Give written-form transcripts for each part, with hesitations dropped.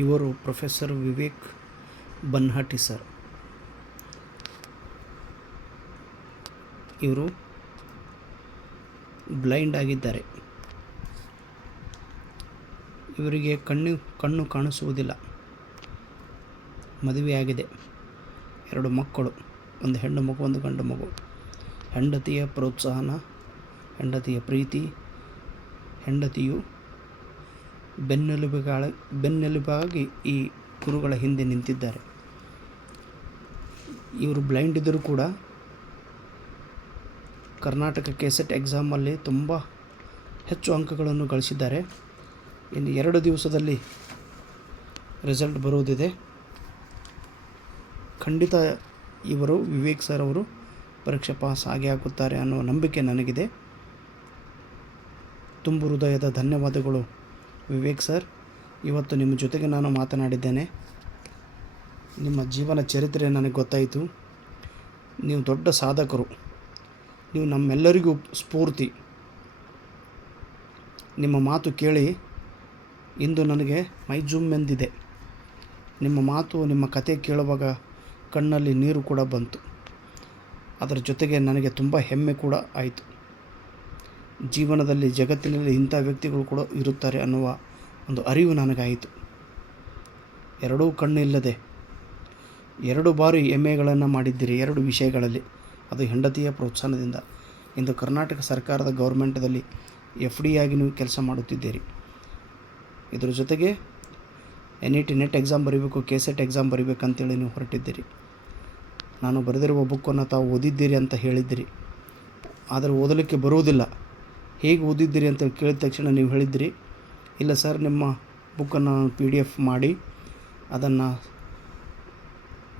ಇವರು professor Vivek ಬನ್ಹಾಟಿ sir. ಇವರು blind ಆಗಿದ್ದಾರೆ. ಇವರಿಗೆ ಕಣ್ಣು ಕಾಣಿಸುವುದಿಲ್ಲ. ಮದುವೆಯಾಗಿದೆ. 2 ಮಕ್ಕಳು, ಒಂದು ಹೆಣ್ಣು ಮಗು, ಒಂದು ಗಂಡು ಮಗು. ಹೆಂಡತಿಯ ಪ್ರೋತ್ಸಾಹನ, ಹೆಂಡತಿಯ ಪ್ರೀತಿ, ಹೆಂಡತಿಯು ಬೆನ್ನೆಲುಬಾಗಿ ಈ ಗುರುಗಳ ಹಿಂದೆ ನಿಂತಿದ್ದಾರೆ. ಇವರು ಬ್ಲೈಂಡ್ ಇದ್ದರೂ ಕೂಡ ಕರ್ನಾಟಕ ಕೆಸೆಟ್ ಎಕ್ಸಾಮಲ್ಲಿ ತುಂಬ ಹೆಚ್ಚು ಅಂಕಗಳನ್ನು ಗಳಿಸಿದ್ದಾರೆ. ಇನ್ನು 2 ದಿವಸದಲ್ಲಿ ರಿಸಲ್ಟ್ ಬರುವುದಿದೆ. ಖಂಡಿತ ಇವರು ವಿವೇಕ್ ಸರ್ ಅವರು ಪರೀಕ್ಷೆ ಪಾಸ್ ಆಗೇ ಆಗುತ್ತಾರೆ ಅನ್ನುವ ನಂಬಿಕೆ ನನಗಿದೆ. ತುಂಬು ಹೃದಯದ ಧನ್ಯವಾದಗಳು ವಿವೇಕ್ ಸರ್. ಇವತ್ತು ನಿಮ್ಮ ಜೊತೆಗೆ ನಾನು ಮಾತನಾಡಿದ್ದೇನೆ. ನಿಮ್ಮ ಜೀವನ ಚರಿತ್ರೆ ನನಗೆ ಗೊತ್ತಾಯಿತು. ನೀವು ದೊಡ್ಡ ಸಾಧಕರು. ನೀವು ನಮ್ಮೆಲ್ಲರಿಗೂ ಸ್ಫೂರ್ತಿ. ನಿಮ್ಮ ಮಾತು ಕೇಳಿ ಇಂದು ನನಗೆ ಮೈ ಜುಮ್ ಎಂದಿದೆ. ನಿಮ್ಮ ಮಾತು, ನಿಮ್ಮ ಕತೆ ಕೇಳುವಾಗ ಕಣ್ಣಲ್ಲಿ ನೀರು ಕೂಡ ಬಂತು. ಅದರ ಜೊತೆಗೆ ನನಗೆ ತುಂಬ ಹೆಮ್ಮೆ ಕೂಡ ಆಯಿತು. ಜೀವನದಲ್ಲಿ ಜಗತ್ತಿನಲ್ಲಿ ಇಂಥ ವ್ಯಕ್ತಿಗಳು ಕೂಡ ಇರುತ್ತಾರೆ ಅನ್ನುವ ಒಂದು ಅರಿವು ನನಗಾಯಿತು. 2 ಕಣ್ಣು ಇಲ್ಲದೆ 2 ಬಾರಿ MA ಮಾಡಿದ್ದೀರಿ 2 ವಿಷಯಗಳಲ್ಲಿ. ಅದು ಹೆಂಡತಿಯ ಪ್ರೋತ್ಸಾಹದಿಂದ. ಇಂದು ಕರ್ನಾಟಕ ಸರ್ಕಾರದ ಗೌರ್ಮೆಂಟದಲ್ಲಿ FD ಆಗಿ ನೀವು ಕೆಲಸ ಮಾಡುತ್ತಿದ್ದೀರಿ. ಇದರ ಜೊತೆಗೆ NET ನೆಟ್ ಎಕ್ಸಾಮ್ ಬರೀಬೇಕು, ಕೆಸೆಟ್ ಎಕ್ಸಾಮ್ ಬರೀಬೇಕಂತೇಳಿ ನೀವು ಹೊರಟಿದ್ದೀರಿ. ನಾನು ಬರೆದಿರುವ ಬುಕ್ಕನ್ನು ತಾವು ಓದಿದ್ದೀರಿ ಅಂತ ಹೇಳಿದ್ದೀರಿ. ಆದರೆ ಓದಲಿಕ್ಕೆ ಬರುವುದಿಲ್ಲ. ಹೇಗೆ ಓದಿದ್ದೀರಿ ಅಂತ ಕೇಳಿದ ತಕ್ಷಣ ನೀವು ಹೇಳಿದ್ದೀರಿ, ಇಲ್ಲ ಸರ್, ನಿಮ್ಮ ಬುಕ್ಕನ್ನು PDF ಮಾಡಿ ಅದನ್ನು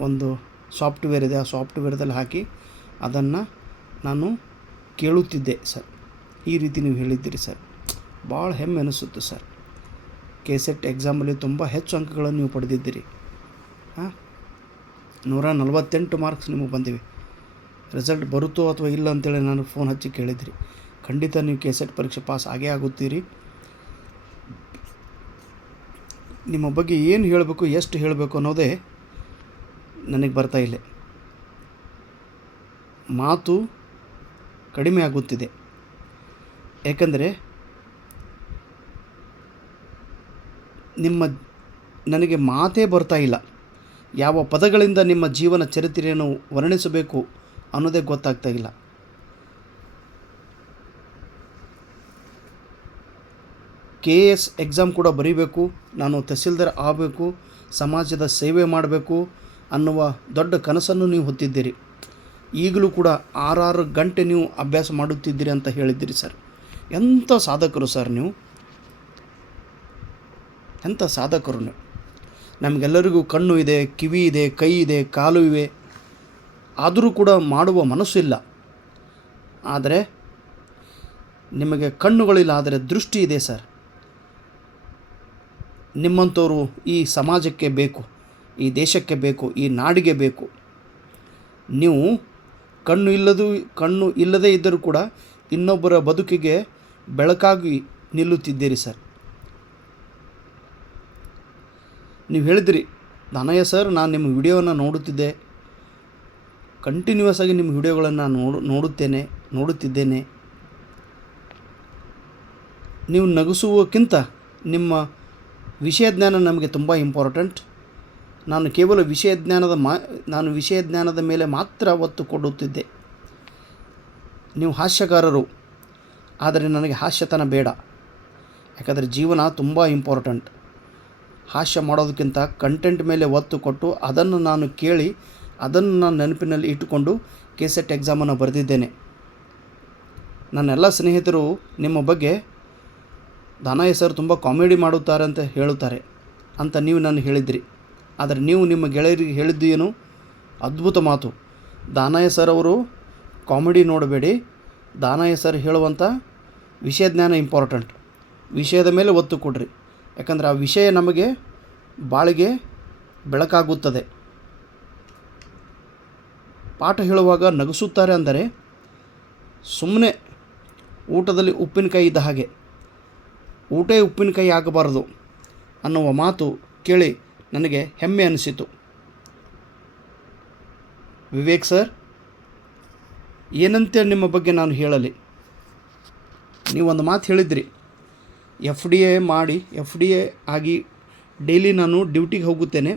ಒಂದು ಸಾಫ್ಟ್ವೇರ್ ಇದೆ, ಆ ಸಾಫ್ಟ್ವೇರ್ದಲ್ಲಿ ಹಾಕಿ ಅದನ್ನು ನಾನು ಕೇಳುತ್ತಿದ್ದೆ ಸರ್. ಈ ರೀತಿ ನೀವು ಹೇಳಿದ್ದೀರಿ ಸರ್. ಭಾಳ ಹೆಮ್ಮೆ ಅನಿಸುತ್ತೆ ಸರ್. ಕೆಸೆಟ್ ಎಕ್ಸಾಮಲ್ಲಿ ತುಂಬ ಹೆಚ್ಚು ಅಂಕಗಳನ್ನು ನೀವು ಪಡೆದಿದ್ದೀರಿ. 148 ಮಾರ್ಕ್ಸ್ ನಿಮಗೆ ಬಂದಿವೆ. ರಿಸಲ್ಟ್ ಬರುತ್ತೋ ಅಥವಾ ಇಲ್ಲ ಅಂತೇಳಿ ನಾನು ಫೋನ್ ಹಚ್ಚಿ ಕೇಳಿದ್ರಿ. ಖಂಡಿತ ನೀವು ಕೆಸೆಟ್ ಪರೀಕ್ಷೆ ಪಾಸ್ ಆಗೇ ಆಗುತ್ತೀರಿ. ನಿಮ್ಮ ಬಗ್ಗೆ ಏನು ಹೇಳಬೇಕು, ಎಷ್ಟು ಹೇಳಬೇಕು ಅನ್ನೋದೇ ನನಗೆ ಬರ್ತಾ ಇಲ್ಲ. ಮಾತು ಕಡಿಮೆ ಆಗುತ್ತಿದೆ. ಏಕೆಂದರೆ ನನಗೆ ಮಾತೇ ಬರ್ತಾ ಇಲ್ಲ. ಯಾವ ಪದಗಳಿಂದ ನಿಮ್ಮ ಜೀವನ ಚರಿತ್ರೆಯನ್ನು ವರ್ಣಿಸಬೇಕು ಅನ್ನೋದೇ ಗೊತ್ತಾಗ್ತಾ ಇಲ್ಲ. KS ಎಕ್ಸಾಮ್ ಕೂಡ ಬರೀಬೇಕು, ನಾನು ತಹಸೀಲ್ದಾರ್ ಆಗಬೇಕು, ಸಮಾಜದ ಸೇವೆ ಮಾಡಬೇಕು ಅನ್ನುವ ದೊಡ್ಡ ಕನಸನ್ನು ನೀವು ಹೊತ್ತಿದ್ದೀರಿ. ಈಗಲೂ ಕೂಡ 6 ಗಂಟೆ ನೀವು ಅಭ್ಯಾಸ ಮಾಡುತ್ತಿದ್ದೀರಿ ಅಂತ ಹೇಳಿದ್ದೀರಿ ಸರ್. ಎಂಥ ಸಾಧಕರು ಸರ್ ನೀವು, ಎಂಥ ಸಾಧಕರು ನೀವು. ನಮಗೆಲ್ಲರಿಗೂ ಕಣ್ಣು ಇದೆ, ಕಿವಿ ಇದೆ, ಕೈ ಇದೆ, ಕಾಲು ಇವೆ, ಆದರೂ ಕೂಡ ಮಾಡುವ ಮನಸ್ಸಿಲ್ಲ. ಆದರೆ ನಿಮಗೆ ಕಣ್ಣುಗಳಿಲ್ಲ, ಆದರೆ ದೃಷ್ಟಿ ಇದೆ ಸರ್. ನಿಮ್ಮಂಥವರು ಈ ಸಮಾಜಕ್ಕೆ ಬೇಕು, ಈ ದೇಶಕ್ಕೆ ಬೇಕು, ಈ ನಾಡಿಗೆ ಬೇಕು. ನೀವು ಕಣ್ಣು ಇಲ್ಲದೇ ಇದ್ದರೂ ಕೂಡ ಇನ್ನೊಬ್ಬರ ಬದುಕಿಗೆ ಬೆಳಕಾಗಿ ನಿಲ್ಲುತ್ತಿದ್ದೀರಿ ಸರ್. ನೀವು ಹೇಳಿದಿರಿ, ದಾನಯ್ಯ ಸರ್, ನಾನು ನಿಮ್ಮ ವಿಡಿಯೋವನ್ನು ನೋಡುತ್ತಿದ್ದೆ, ಕಂಟಿನ್ಯೂಸ್ ಆಗಿ ನಿಮ್ಮ ವಿಡಿಯೋಗಳನ್ನು ನೋಡುತ್ತಿದ್ದೇನೆ. ನೀವು ನಗಿಸುವಕ್ಕಿಂತ ನಿಮ್ಮ ವಿಷಯ ಜ್ಞಾನ ನಮಗೆ ತುಂಬ ಇಂಪಾರ್ಟೆಂಟ್. ನಾನು ಕೇವಲ ವಿಷಯ ಜ್ಞಾನದ ಮೇಲೆ ಮಾತ್ರ ಒತ್ತು ಕೊಡುತ್ತಿದ್ದೆ. ನೀವು ಹಾಸ್ಯಗಾರರು, ಆದರೆ ನನಗೆ ಹಾಸ್ಯತನ ಬೇಡ. ಯಾಕಂದರೆ ಜೀವನ ತುಂಬ ಇಂಪಾರ್ಟೆಂಟ್. ಹಾಸ್ಯ ಮಾಡೋದಕ್ಕಿಂತ ಕಂಟೆಂಟ್ ಮೇಲೆ ಒತ್ತು ಕೊಟ್ಟು ಅದನ್ನು ನಾನು ಕೇಳಿ ಅದನ್ನು ನಾನು ನೆನಪಿನಲ್ಲಿ ಇಟ್ಟುಕೊಂಡು ಕೆಸೆಟ್ ಎಕ್ಸಾಮನ್ನು ಬರೆದಿದ್ದೇನೆ. ನನ್ನೆಲ್ಲ ಸ್ನೇಹಿತರು ನಿಮ್ಮ ಬಗ್ಗೆ ದಾನಯ್ಯ ಸರ್ ತುಂಬ ಕಾಮಿಡಿ ಮಾಡುತ್ತಾರೆ ಅಂತ ಹೇಳುತ್ತಾರೆ ಅಂತ ನೀವು ನನಗೆ ಹೇಳಿದ್ರಿ. ಆದರೆ ನೀವು ನಿಮ್ಮ ಗೆಳೆಯರಿಗೆ ಹೇಳಿದ್ದು ಏನು ಅದ್ಭುತ ಮಾತು. ದಾನಯ್ಯ ಸರ್ ಅವರು ಕಾಮಿಡಿ ನೋಡಬೇಡಿ, ದಾನಯ್ಯ ಸರ್ ಹೇಳುವಂಥ ವಿಷಯ ಜ್ಞಾನ ಇಂಪಾರ್ಟೆಂಟ್. ವಿಷಯದ ಮೇಲೆ ಒತ್ತು ಕೊಡ್ರಿ. ಯಾಕಂದರೆ ಆ ವಿಷಯ ನಮಗೆ ಬಾಳಿಗೆ ಬೆಳಕಾಗುತ್ತದೆ. ಪಾಠ ಹೇಳುವಾಗ ನಗಿಸುತ್ತಾರೆ ಅಂದರೆ ಸುಮ್ಮನೆ ಊಟದಲ್ಲಿ ಉಪ್ಪಿನಕಾಯಿ ಇದ್ದ ಹಾಗೆ, ಊಟೇ ಉಪ್ಪಿನಕಾಯಿ ಆಗಬಾರದು ಅನ್ನುವ ಮಾತು ಕೇಳಿ ನನಗೆ ಹೆಮ್ಮೆ ಅನಿಸಿತು. ವಿವೇಕ್ ಸರ್, ಏನಂತೇಳಿ ನಿಮ್ಮ ಬಗ್ಗೆ ನಾನು ಹೇಳಲಿ. ನೀವೊಂದು ಮಾತು ಹೇಳಿದ್ರಿ, FDA ಮಾಡಿ FDA ಆಗಿ ಡೈಲಿ ನಾನು ಡ್ಯೂಟಿಗೆ ಹೋಗುತ್ತೇನೆ.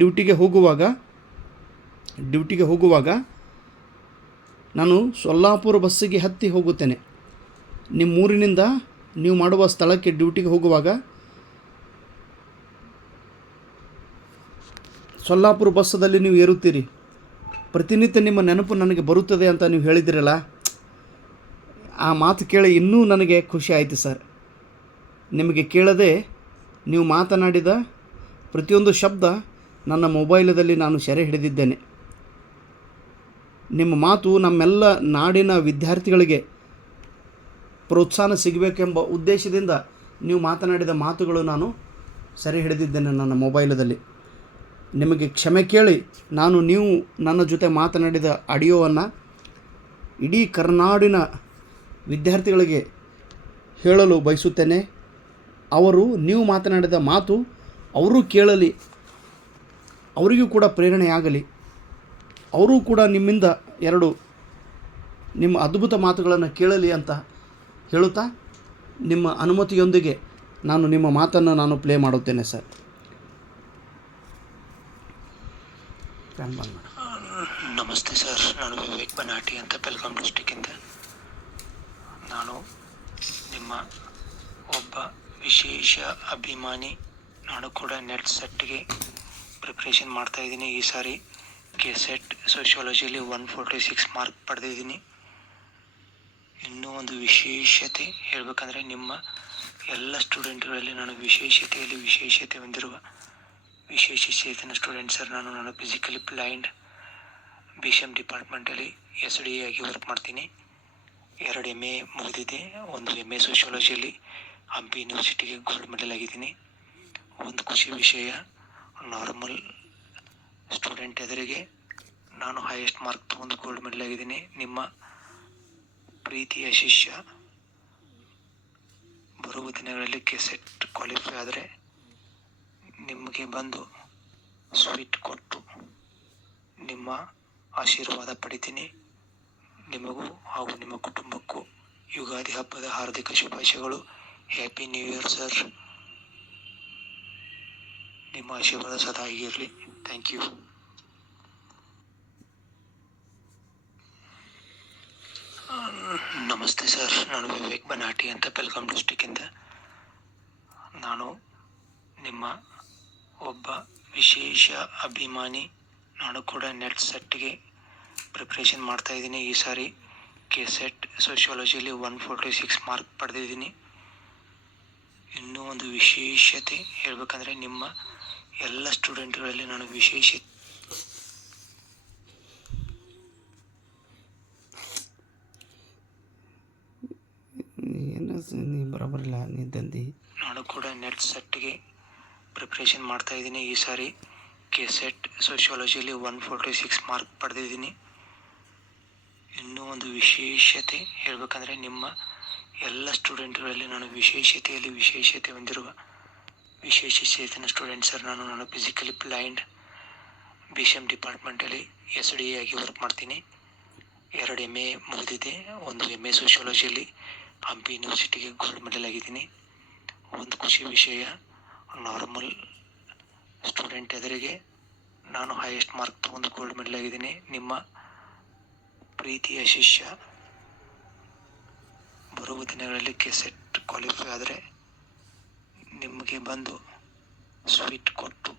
ಡ್ಯೂಟಿಗೆ ಹೋಗುವಾಗ ನಾನು ಸೊಲ್ಲಾಪುರ ಬಸ್ಸಿಗೆ ಹತ್ತಿ ಹೋಗುತ್ತೇನೆ. ನಿಮ್ಮೂರಿನಿಂದ ನೀವು ಮಾಡುವ ಸ್ಥಳಕ್ಕೆ ಡ್ಯೂಟಿಗೆ ಹೋಗುವಾಗ ಸೊಲ್ಲಾಪುರ ಬಸ್ಸದಲ್ಲಿ ನೀವು ಏರುತ್ತೀರಿ. ಪ್ರತಿನಿತ್ಯ ನಿಮ್ಮ ನೆನಪು ನನಗೆ ಬರುತ್ತದೆ ಅಂತ ನೀವು ಹೇಳಿದಿರಲ್ಲ, ಆ ಮಾತು ಕೇಳಿ ಇನ್ನೂ ನನಗೆ ಖುಷಿ ಆಯಿತು ಸರ್. ನಿಮಗೆ ಕೇಳದೆ ನೀವು ಮಾತನಾಡಿದ ಪ್ರತಿಯೊಂದು ಶಬ್ದ ನನ್ನ ಮೊಬೈಲದಲ್ಲಿ ನಾನು ಸೆರೆ ಹಿಡಿದಿದ್ದೇನೆ. ನಿಮ್ಮ ಮಾತು ನಮ್ಮೆಲ್ಲ ನಾಡಿನ ವಿದ್ಯಾರ್ಥಿಗಳಿಗೆ ಪ್ರೋತ್ಸಾಹ ಸಿಗಬೇಕೆಂಬ ಉದ್ದೇಶದಿಂದ ನೀವು ಮಾತನಾಡಿದ ಮಾತುಗಳು ನಾನು ಸೆರೆ ಹಿಡಿದಿದ್ದೇನೆ ನನ್ನ ಮೊಬೈಲದಲ್ಲಿ. ನಿಮಗೆ ಕ್ಷಮೆ ಕೇಳಿ ನೀವು ನನ್ನ ಜೊತೆ ಮಾತನಾಡಿದ ಆಡಿಯೋವನ್ನು ಇಡೀ ಕರ್ನಾಡಿನ ವಿದ್ಯಾರ್ಥಿಗಳಿಗೆ ಹೇಳಲು ಬಯಸುತ್ತೇನೆ. ನೀವು ಮಾತನಾಡಿದ ಮಾತು ಅವರು ಕೇಳಲಿ, ಅವರಿಗೂ ಕೂಡ ಪ್ರೇರಣೆಯಾಗಲಿ. ಅವರೂ ಕೂಡ ನಿಮ್ಮಿಂದ ನಿಮ್ಮ ಅದ್ಭುತ ಮಾತುಗಳನ್ನು ಕೇಳಲಿ ಅಂತ ಹೇಳುತ್ತಾ, ನಿಮ್ಮ ಅನುಮತಿಯೊಂದಿಗೆ ನಿಮ್ಮ ಮಾತನ್ನು ಪ್ಲೇ ಮಾಡುತ್ತೇನೆ ಸರ್. ನಮಸ್ತೆ ಸರ್, ನಾನು ವಿವೇಕ್ ಬನಾಟಿ ಅಂತ ಬೆಳಗಾಂ ಡಿಸ್ಟಿಕ್ಕಿಂದ. ನಾನು ನಿಮ್ಮ ಒಬ್ಬ ವಿಶೇಷ ಅಭಿಮಾನಿ. ನಾನು ಕೂಡ ನೆಟ್ ಸೆಟ್ಗೆ ಪ್ರಿಪ್ರೇಷನ್ ಮಾಡ್ತಾಯಿದ್ದೀನಿ. ಈ ಸಾರಿ ಕೆಸೆಟ್ ಸೋಷಿಯಾಲಜಿಯಲ್ಲಿ 146 ಮಾರ್ಕ್ ಪಡೆದಿದ್ದೀನಿ. ಇನ್ನೂ ಒಂದು ವಿಶೇಷತೆ ಹೇಳಬೇಕಂದ್ರೆ, ನಿಮ್ಮ ಎಲ್ಲ ಸ್ಟೂಡೆಂಟ್ಗಳಲ್ಲಿ ನಾನು ವಿಶೇಷತೆ ಹೊಂದಿರುವ ವಿಶೇಷ ಚೇತನ ಸ್ಟೂಡೆಂಟ್ ಸರ್. ನಾನು ಫಿಸಿಕಲಿ ಬ್ಲೈಂಡ್ BCM ಡಿಪಾರ್ಟ್ಮೆಂಟಲ್ಲಿ SDA ಆಗಿ ವರ್ಕ್ ಮಾಡ್ತೀನಿ. 2 MA ಮುಗಿದಿದೆ. 1 MA ಸೋಷಿಯಾಲಜಿಯಲ್ಲಿ ಹಂಪಿ ಯೂನಿವರ್ಸಿಟಿಗೆ ಗೋಲ್ಡ್ ಮೆಡಲ್ ಆಗಿದ್ದೀನಿ. ಒಂದು ಖುಷಿ ವಿಷಯ, ನಾರ್ಮಲ್ ಸ್ಟೂಡೆಂಟ್ ಎದುರಿಗೆ ನಾನು ಹೈಯೆಸ್ಟ್ ಮಾರ್ಕ್ ತೊಗೊಂಡು ಗೋಲ್ಡ್ ಮೆಡಲ್ ಆಗಿದ್ದೀನಿ. ನಿಮ್ಮ ಪ್ರೀತಿಯ ಶಿಷ್ಯ ಬರುವ ದಿನಗಳಲ್ಲಿ ಕೆಸೆಟ್ ಕ್ವಾಲಿಫೈ ಆದರೆ ನಿಮಗೆ ಬಂದು ಸ್ವೀಟ್ ಕೊಟ್ಟು ನಿಮ್ಮ ಆಶೀರ್ವಾದ ಪಡಿತೀನಿ. ನಿಮಗೂ ಹಾಗೂ ನಿಮ್ಮ ಕುಟುಂಬಕ್ಕೂ ಯುಗಾದಿ ಹಬ್ಬದ ಹಾರ್ದಿಕ ಶುಭಾಶಯಗಳು. Happy new year sir. ನಿಮ್ಮ ಆಶೀರ್ವಾದ ಸದಾ ಹೀಗಿರಲಿ. Thank you. ನಮಸ್ತೆ ಸರ್, ನಾನು ವಿವೇಕ್ ಬನಾಟಿ ಅಂತ ಬೆಳಗಾಂ ಡಿಸ್ಟಿಕ್ಕಿಂದ. ನಾನು ನಿಮ್ಮ ಒಬ್ಬ ವಿಶೇಷ ಅಭಿಮಾನಿ. ನಾನು ಕೂಡ ನೆಟ್ ಸೆಟ್ಗೆ ಪ್ರಿಪ್ರೇಷನ್ ಮಾಡ್ತಾಯಿದ್ದೀನಿ. ಈ ಸಾರಿ ಕೆಸೆಟ್ ಸೋಷಿಯಾಲಜಿಯಲ್ಲಿ 146 ಮಾರ್ಕ್ ಪಡೆದಿದ್ದೀನಿ. ಇನ್ನೂ ಒಂದು ವಿಶೇಷತೆ ಹೇಳಬೇಕಂದ್ರೆ, ನಿಮ್ಮ ಎಲ್ಲ ಸ್ಟೂಡೆಂಟ್ಗಳಲ್ಲಿ ನಾನು ನಾನು ಕೂಡ ನೆಟ್ ಸೆಟ್ಗೆ ಪ್ರಿಪ್ರೇಷನ್ ಮಾಡ್ತಾಯಿದ್ದೀನಿ. ಈ ಸಾರಿ ಕೆಸೆಟ್ ಸೋಷಿಯಾಲಜಿಯಲ್ಲಿ 146 ಮಾರ್ಕ್ ಪಡೆದಿದ್ದೀನಿ. ಇನ್ನೂ ಒಂದು ವಿಶೇಷತೆ ಹೇಳಬೇಕಂದ್ರೆ, ನಿಮ್ಮ ಎಲ್ಲ ಸ್ಟೂಡೆಂಟ್ಗಳಲ್ಲಿ ನಾನು ವಿಶೇಷತೆ ಹೊಂದಿರುವ ವಿಶೇಷ ಚೇತನ ಸ್ಟೂಡೆಂಟ್ ಸರ್. ನಾನು ಫಿಸಿಕಲಿ ಬ್ಲೈಂಡ್ BCM ಡಿಪಾರ್ಟ್ಮೆಂಟಲ್ಲಿ SDA ಆಗಿ ವರ್ಕ್ ಮಾಡ್ತೀನಿ. 2 MA ಮುಗಿದಿದೆ. 1 MA ಸೋಷಿಯಾಲಜಿಯಲ್ಲಿ ಹಂಪಿ ಯೂನಿವರ್ಸಿಟಿಗೆ ಗೋಲ್ಡ್ ಮೆಡಲ್ ಆಗಿದ್ದೀನಿ. ಒಂದು ಖುಷಿ ವಿಷಯ, ನಾರ್ಮಲ್ ಸ್ಟೂಡೆಂಟ್ ಎದುರಿಗೆ ನಾನು ಹೈಯೆಸ್ಟ್ ಮಾರ್ಕ್ ತೊಗೊಂಡು ಗೋಲ್ಡ್ ಮೆಡಲ್ ಆಗಿದ್ದೀನಿ. ನಿಮ್ಮ ಪ್ರೀತಿಯ ಶಿಷ್ಯ ಬರುವ ದಿನಗಳಲ್ಲಿ ಕೆಸೆಟ್ ಕ್ವಾಲಿಫೈ ಆದರೆ ನಿಮಗೆ ಬಂದು ಸ್ವೀಟ್ ಕೊಟ್ಟು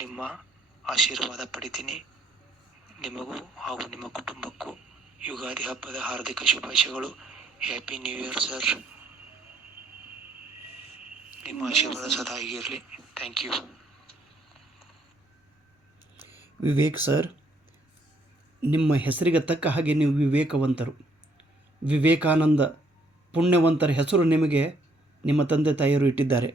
ನಿಮ್ಮ ಆಶೀರ್ವಾದ ಪಡಿತೀನಿ. ನಿಮಗೂ ಹಾಗೂ ನಿಮ್ಮ ಕುಟುಂಬಕ್ಕೂ ಯುಗಾದಿ ಹಬ್ಬದ ಹಾರ್ದಿಕ ಶುಭಾಶಯಗಳು. Happy new year sir. ನಿಮ್ಮ ಆಶೀರ್ವಾದ ಸದಾ ಹೀಗಿರಲಿ. Thank you. ವಿವೇಕ್ ಸರ್, ನಿಮ್ಮ ಹೆಸರಿಗೆ ತಕ್ಕ ಹಾಗೆ ನೀವು ವಿವೇಕವಂತರು. ವಿವೇಕಾನಂದ ಪುಣ್ಯವಂತರ ಹೆಸರು ನಿಮಗೆ ನಿಮ್ಮ ತಂದೆ ತಾಯಿಯರು ಇಟ್ಟಿದ್ದಾರೆ.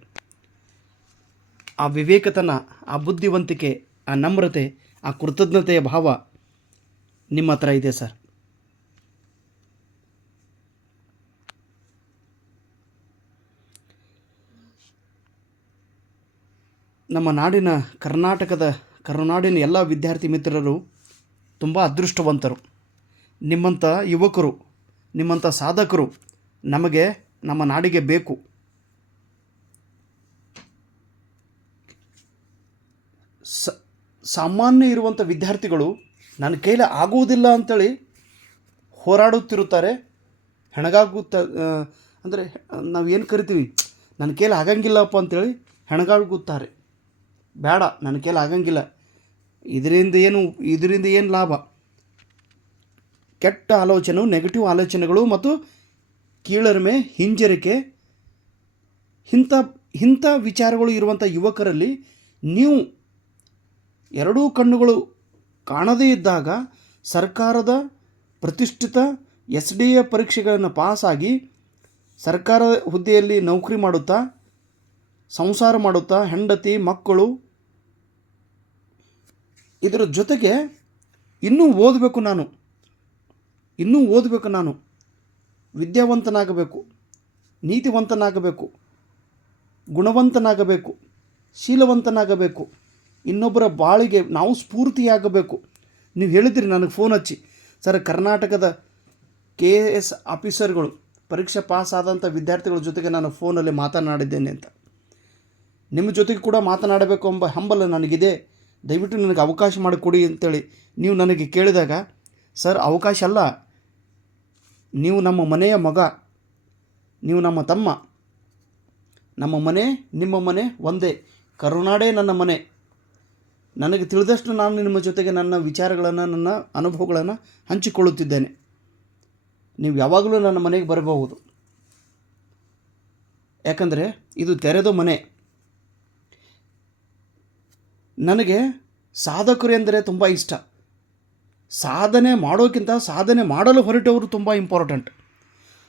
ಆ ವಿವೇಕತನ, ಆ ಬುದ್ಧಿವಂತಿಕೆ, ಆ ನಮ್ರತೆ, ಆ ಕೃತಜ್ಞತೆಯ ಭಾವ ನಿಮ್ಮ ಹತ್ರ ಇದೆ ಸರ್. ನಮ್ಮ ನಾಡಿನ ಕರುನಾಡಿನ ಎಲ್ಲ ವಿದ್ಯಾರ್ಥಿ ಮಿತ್ರರು ತುಂಬ ಅದೃಷ್ಟವಂತರು. ನಿಮ್ಮಂಥ ಯುವಕರು, ನಿಮ್ಮಂಥ ಸಾಧಕರು ನಮಗೆ, ನಮ್ಮ ನಾಡಿಗೆ ಬೇಕು. ಸಾಮಾನ್ಯ ಇರುವಂಥ ವಿದ್ಯಾರ್ಥಿಗಳು ನನ್ನ ಕೈಲಿ ಆಗುವುದಿಲ್ಲ ಅಂಥೇಳಿ ಹೋರಾಡುತ್ತಿರುತ್ತಾರೆ. ಹೆಣಗಾಗುತ್ತ ಅಂದರೆ ನಾವು ಏನು ಕರಿತೀವಿ, ನನ್ನ ಕೈಲಿ ಆಗಂಗಿಲ್ಲಪ್ಪ ಅಂಥೇಳಿ ಹೆಣಗಾಗುತ್ತಾರೆ. ಬೇಡ, ನನ್ನ ಕೈಲಿ ಆಗಂಗಿಲ್ಲ, ಇದರಿಂದ ಏನು ಲಾಭ? ಕೆಟ್ಟ ಆಲೋಚನೆ, ನೆಗೆಟಿವ್ ಆಲೋಚನೆಗಳು ಮತ್ತು ಕೀಳರಿಮೆ, ಹಿಂಜರಿಕೆ, ಇಂಥ ವಿಚಾರಗಳು ಇರುವಂಥ ಯುವಕರಲ್ಲಿ ನೀವು ಎರಡೂ ಕಣ್ಣುಗಳು ಕಾಣದೇ ಇದ್ದಾಗ ಸರ್ಕಾರದ ಪ್ರತಿಷ್ಠಿತ SDA ಪರೀಕ್ಷೆಗಳನ್ನು ಪಾಸಾಗಿ ಸರ್ಕಾರ ಹುದ್ದೆಯಲ್ಲಿ ನೌಕರಿ ಮಾಡುತ್ತಾ, ಸಂಸಾರ ಮಾಡುತ್ತಾ, ಹೆಂಡತಿ ಮಕ್ಕಳು, ಇದರ ಜೊತೆಗೆ ಇನ್ನೂ ಓದಬೇಕು ನಾನು, ವಿದ್ಯಾವಂತನಾಗಬೇಕು, ನೀತಿವಂತನಾಗಬೇಕು, ಗುಣವಂತನಾಗಬೇಕು, ಶೀಲವಂತನಾಗಬೇಕು, ಇನ್ನೊಬ್ಬರ ಬಾಳಿಗೆ ನಾವು ಸ್ಫೂರ್ತಿಯಾಗಬೇಕು. ನೀವು ಹೇಳಿದ್ರಿ ನನಗೆ ಫೋನ್ ಹಚ್ಚಿ, ಸರ್ ಕರ್ನಾಟಕದ KS ಆಫೀಸರ್ಗಳು, ಪರೀಕ್ಷೆ ಪಾಸ್ ಆದಂಥ ವಿದ್ಯಾರ್ಥಿಗಳ ಜೊತೆಗೆ ನಾನು ಫೋನಲ್ಲಿ ಮಾತನಾಡಿದ್ದೇನೆ ಅಂತ. ನಿಮ್ಮ ಜೊತೆಗೆ ಕೂಡ ಮಾತನಾಡಬೇಕು ಎಂಬ ಹಂಬಲ ನನಗಿದೆ, ದಯವಿಟ್ಟು ನನಗೆ ಅವಕಾಶ ಮಾಡಿಕೊಡಿ ಅಂತೇಳಿ ನೀವು ನನಗೆ ಕೇಳಿದಾಗ, ಸರ್ ಅವಕಾಶ ಅಲ್ಲ, ನೀವು ನಮ್ಮ ಮನೆಯ ಮಗ, ನೀವು ನಮ್ಮ ತಮ್ಮ, ನಮ್ಮ ಮನೆ ನಿಮ್ಮ ಮನೆ ಒಂದೇ, ಕರುನಾಡೇ ನನ್ನ ಮನೆ. ನನಗೆ ತಿಳಿದಷ್ಟು ನಾನು ನಿಮ್ಮ ಜೊತೆಗೆ ನನ್ನ ವಿಚಾರಗಳನ್ನು, ನನ್ನ ಅನುಭವಗಳನ್ನು ಹಂಚಿಕೊಳ್ಳುತ್ತಿದ್ದೇನೆ. ನೀವು ಯಾವಾಗಲೂ ನನ್ನ ಮನೆಗೆ ಬರಬಹುದು, ಯಾಕಂದರೆ ಇದು ತೆರೆದ ಮನೆ. ನನಗೆ ಸಾಧಕರು ಎಂದರೆ ತುಂಬ ಇಷ್ಟ. ಸಾಧನೆ ಮಾಡೋಕ್ಕಿಂತ ಸಾಧನೆ ಮಾಡಲು ಹೊರಟವರು ತುಂಬ ಇಂಪಾರ್ಟೆಂಟ್.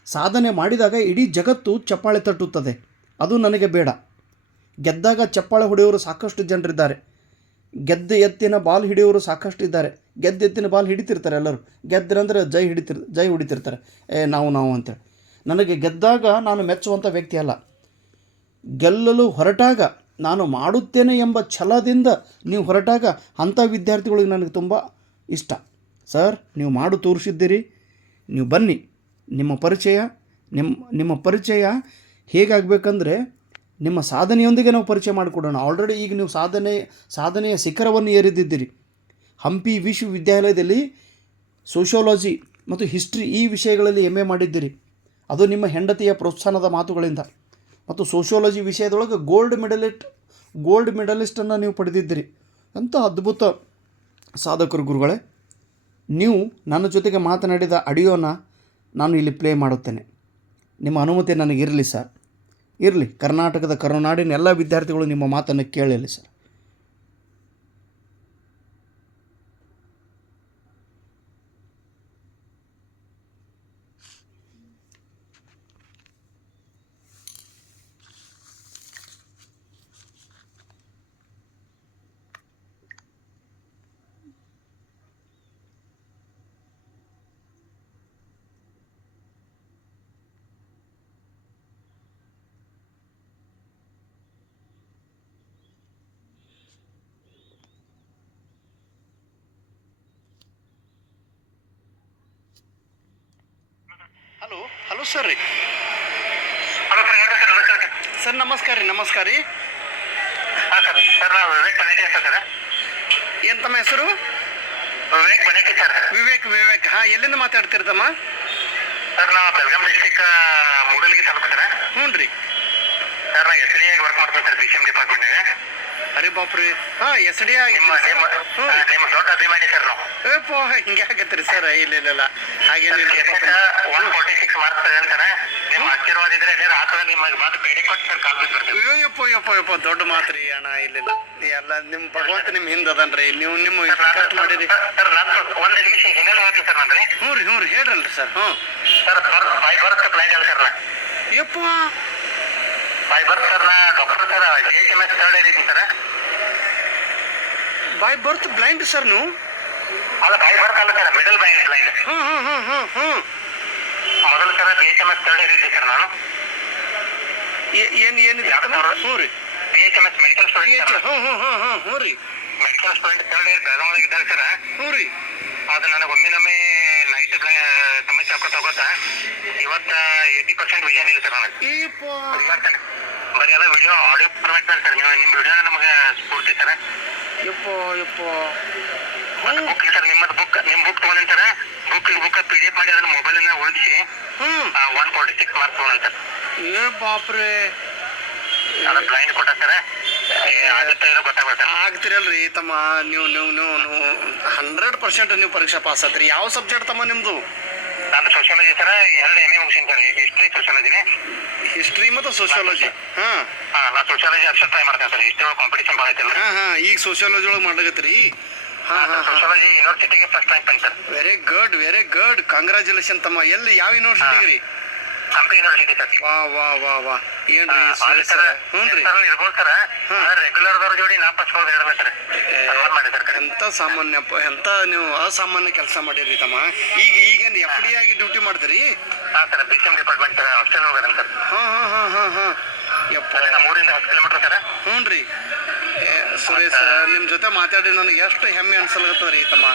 ಸಾಧನೆ ಮಾಡಿದಾಗ ಇಡೀ ಜಗತ್ತು ಚಪ್ಪಾಳೆ ತಟ್ಟುತ್ತದೆ, ಅದು ನನಗೆ ಬೇಡ. ಗೆದ್ದಾಗ ಚಪ್ಪಾಳೆ ಹೊಡೆಯೋರು ಸಾಕಷ್ಟು ಜನರಿದ್ದಾರೆ, ಗೆದ್ದ ಎತ್ತಿನ ಬಾಲ್ ಹಿಡಿಯೋರು ಸಾಕಷ್ಟು ಇದ್ದಾರೆ. ಗೆದ್ದ ಎತ್ತಿನ ಬಾಲ್ ಹಿಡಿತಿರ್ತಾರೆ ಎಲ್ಲರೂ, ಗೆದ್ದರಂದರೆ ಜೈ ಹೊಡಿತಿರ್ತಾರೆ, ನಾವು ಅಂತೇಳಿ. ನನಗೆ ಗೆದ್ದಾಗ ನಾನು ಮೆಚ್ಚುವಂಥ ವ್ಯಕ್ತಿ ಅಲ್ಲ. ಗೆಲ್ಲಲು ಹೊರಟಾಗ, ನಾನು ಮಾಡುತ್ತೇನೆ ಎಂಬ ಛಲದಿಂದ ನೀವು ಹೊರಟಾಗ ಅಂಥ ವಿದ್ಯಾರ್ಥಿಗಳಿಗೆ ನನಗೆ ತುಂಬ ಇಷ್ಟ. ಸರ್ ನೀವು ಮಾಡು ತೋರಿಸಿದ್ದೀರಿ, ನೀವು ಬನ್ನಿ. ನಿಮ್ಮ ಪರಿಚಯ ಹೇಗಾಗಬೇಕಂದ್ರೆ ನಿಮ್ಮ ಸಾಧನೆಯೊಂದಿಗೆ ನಾವು ಪರಿಚಯ ಮಾಡಿಕೊಡೋಣ. ಆಲ್ರೆಡಿ ಈಗ ನೀವು ಸಾಧನೆಯ ಶಿಖರವನ್ನು ಏರಿದಿದ್ದೀರಿ. ಹಂಪಿ ವಿಶ್ವವಿದ್ಯಾಲಯದಲ್ಲಿ ಸೋಷಿಯಾಲಜಿ ಮತ್ತು ಹಿಸ್ಟ್ರಿ ಈ ವಿಷಯಗಳಲ್ಲಿ MA ಮಾಡಿದ್ದೀರಿ. ಅದು ನಿಮ್ಮ ಹೆಂಡತಿಯ ಪ್ರೋತ್ಸಾಹನದ ಮಾತುಗಳಿಂದ. ಮತ್ತು ಸೋಷಿಯಾಲಜಿ ವಿಷಯದೊಳಗೆ ಗೋಲ್ಡ್ ಮೆಡಲಿಸ್ಟನ್ನು ನೀವು ಪಡೆದಿದ್ದೀರಿ. ಅಂಥ ಅದ್ಭುತ ಸಾಧಕರು ಗುರುಗಳೇ. ನೀವು ನನ್ನ ಜೊತೆಗೆ ಮಾತನಾಡಿದ ಆಡಿಯೋನ ನಾನು ಇಲ್ಲಿ ಪ್ಲೇ ಮಾಡುತ್ತೇನೆ. ನಿಮ್ಮ ಅನುಮತಿ ನನಗಿರಲಿ ಸರ್, ಇರಲಿ. ಕರ್ನಾಟಕದ ಕರುನಾಡಿನ ಎಲ್ಲ ವಿದ್ಯಾರ್ಥಿಗಳು ನಿಮ್ಮ ಮಾತನ್ನು ಕೇಳಲಿ ಸರ್. ಹಲೋ ಸರ್ ರೀ. ಹಲೋ ಸರ್, ಹೇಳಿ ಸರ್. ನಮಸ್ಕಾರ ಸರ್. ನಮಸ್ಕಾರ ರೀ. ಹಾಂ ಸರ್. ಸರ್ ನಾವು ವಿವೇಕ್ ಬನೇಟಿ ಅಂತ ಸರ್. ಏನು ತಮ್ಮ ಹೆಸರು? ವಿವೇಕ್ ಬನೇಟಿ ಸರ್. ವಿವೇಕ್. ಹಾಂ, ಎಲ್ಲಿಂದ ಮಾತಾಡ್ತಿರ್ತಮ್ಮ? ಸರ್ ನಾವು ಬೆಳಗಾಂ ಡಿಸ್ಟಿಕ್ ಮೂಡಲ್ಗಿ ತಾಲೂಕು ಸರ್. ಹ್ಞೂ ರೀ. ಸರ್ ನಾವು SDA ವರ್ಕ್ ಮಾಡ್ತೀನಿ ಸರ್, BCM ಡಿಪಾರ್ಟ್ಮೆಂಟ್ನಾಗ. ಅರೆ ಬಾಪ್ರಿ. ಹಾಂ, SDA ನಿಮ್ಮ ದೊಡ್ಡ ಅಭಿಮಾನಿ ಸರ್ ನಾವು. ಏಪೋ ಹಿಂಗೆ ಆಗತ್ತೆ ರೀ ಸರ್. ಇಲ್ಲ ಹಾಗೇನಿಲ್ಲ. 146 ಮಾರ್ಕ್ಸ್ ಅಂತಾರೆ. ನಿಮ್ಮ ಆಶೀರ್ವಾದ ಇದ್ರೆ ಎಲ್ಲರೂ ಹಾಕೋದು, ನಿಮಗೆ ಮಾತು ಪೇಡಿ ಕೊಟ್ಟು ಸರ್ ಕಾಲ್ ಬಿಟ್ಟು ಬರ್ತೀವಿ. ಯಪ್ಪ ದೊಡ್ಡ ಮಾತು ರೀ ಅಣ್ಣ. ಇಲ್ಲ ಎಲ್ಲ ನಿಮ್ಮ ಭಗವಂತ ನಿಮ್ಮ ಹಿಂದೆ ಅದನ್ರಿ. ನೀವು ಮಾಡಿರಿ ಸರ್. ನಾನು ಒಂದು ನಿಮಿಷ ಹಿನ್ನೆಲೆ ಹೇಳ್ತೀವಿ ಸರ್. ಅಂದ್ರೆ ಹ್ಞೂ ರೀ ಹೇಳ್ರಲ್ರಿ sir. Sir by birth blind ಅಲ್ಲ ಸರ್. ಯಪ್ಪ ಬೈ ಬರ್ತ್ ಸರ್ ನಾ doctor sir, JHMS third year ಇದ್ದೀನಿ sir. By birth blind sir ನೀವು? ಅಲ್ಲ, ಬೈ ಬರ್ತ್ ಅಲ್ಲ ಸರ್, ಮಿಡಲ್ ಬ್ಲೈಂಡ್. ಮೊದಲು ಸರ್ JHMS ಥರ್ಡ್ ಇಯರ್ ಇದ್ದೀನಿ ಸರ್ ನಾನು. ಏನಿದೆ? ಹ್ಞೂ ರೀ. BHMS medical student sir. ಹ್ಞೂ ರೀ. ಮೆಡಿಕಲ್ ಸ್ಟೂಡೆಂಟ್ ಥರ್ಡ್ ಇಯರ್ ಬೆಳಗಾವಿಗೆ ಇದ್ದಾರೆ ಸರ್. ಹ್ಞೂ ರೀ. ಅದು ನನಗೆ ಒಮ್ಮೆ ನೈಟ್ ಸಮಸ್ಯೆ ಹಾಕೋತ ಹೋಗೋತಾ ಇವತ್ತು 80% ವಿಷನ್ ಇಲ್ಲ ಸರ್ ನನಗೆ. ಬರೀ ಎಲ್ಲ ವಿಡಿಯೋ ಆಡಿಯೋ ಪರ್ಮೆಂಟ್ ಸರ್. ನೀವು ನಿಮ್ಮ ವಿಡಿಯೋ ನಮಗೆ ಸ್ಫೂರ್ತಿ ಸರ್. ಬುಕ್ ಇಲ್ಲ ಸರ್, ನಿಮ್ಮ ಬುಕ್ ತೊಗೊಂಡಿನಿ ಸರ್. ಬುಕ್ PDF ಮಾಡಿ ಅದನ್ನ ಮೊಬೈಲಿಂದ ಉಳಿಸಿ 146 ಮಾರ್ಕ್ಸ್ ತೊಗೊಂಡು ಸರ್. ಬಾಪ್ರೆ, ಅದು ಬ್ಲೈಂಡ್ ಕೊಟ್ಟ ಸರ್. ಆಗುತ್ತೆ ಏನೋ ಗೊತ್ತಾಗುತ್ತೆ. ಆಗ್ತಿರಲ್ರಿ ತಮ್ಮ, ನೀವು 100% ನೀವು ಪರೀಕ್ಷೆ ಪಾಸ್ ಆತ್ರಿ. ಯಾವ ಸಬ್ಜೆಕ್ಟ್ ತಮ್ಮ ನಿಮ್ದು? ನಾನು ಸೋಷಿಯಾಲಜಿ ಸರ್. 2 MA ಮುಗಿಸಿನಿ ಸರ್. ಹಿಸ್ಟ್ರಿ ಸೋಷಿಯಾಲಜಿನೇ. ಹಿಸ್ಟ್ರಿ ಮತ್ತು ಸೋಷಿಯಾಲಜಿ. ನಾ ಸೋಷಿಯಾಲಜಿ ಅಕ್ಷರ ಟ್ರೈ ಮಾಡ್ತೇನೆ ಸರ್. ಹಿಸ್ಟ್ರಿ ಒಳಗೆ ಕಾಂಪಿಟೇಷನ್ ಭಾಳ ಐತಲ್ಲ. ಈಗ ಸೋಷಿಯಾಲಜಿ ಒಳಗೆ ಮಾಡ್ಲಕತ್ರಿ? ಸೋಷಿಯಾಲಜಿ ಯೂನಿವರ್ಸಿಟಿಗೆ ಫಸ್ಟ್ ರ್ಯಾಂಕ್ ಬಂತು ಸರ್. ವೆರಿ ಗುಡ್ ಕಂಗ್ರ್ಯಾಚುಲೇಷನ್ ತಮ್ಮ. ಎಲ್ಲಿ, ಯಾವ ಯೂನಿವರ್ಸಿಟಿಗೆ ರೀ? Hampi university sir. ವಾ ಏನ್ರಿ ಸರ್? ಹ್ಞೂನ್ರಿ ಇರ್ಬೋದು ಸರ್. ರೆಗ್ಯುಲರ್ ದವ್ರ ಜೋಡಿ ನಾ ಫಸ್ಟ್ ಹೋಗಿ ಹೇಳಿದ್ರೆ ಸರ್ ಮಾಡಿ ಸರ್. ಎಂತ ಸಾಮಾನ್ಯಪ್ಪ, ಎಂತ ನೀವು ಅಸಾಮಾನ್ಯ ಕೆಲಸ ಮಾಡಿರಿ ತಮ್ಮ. ಈಗೇನು FD ಆಗಿ ಡ್ಯೂಟಿ ಮಾಡ್ತೀರಿ? ಹಾಂ sir, BCM department sir. Hostel ಹೋಗೋದಲ್ಲ ಸರ್. ಹಾಂ ಯಪ್ಪ, ನಮ್ಮ ಊರಿಂದ 10 ಕಿಲೋಮೀಟರ್ ಸರ್. ಹ್ಞೂನ್ರಿ. ಸುರೇಶ್ ನಿಮ್ಮ ಜೊತೆ ಮಾತಾಡಿ ನನಗೆ ಎಷ್ಟು ಹೆಮ್ಮೆ ಅನ್ಸಲ್ಗತ್ತದ ರೀ ತಮ್ಮ.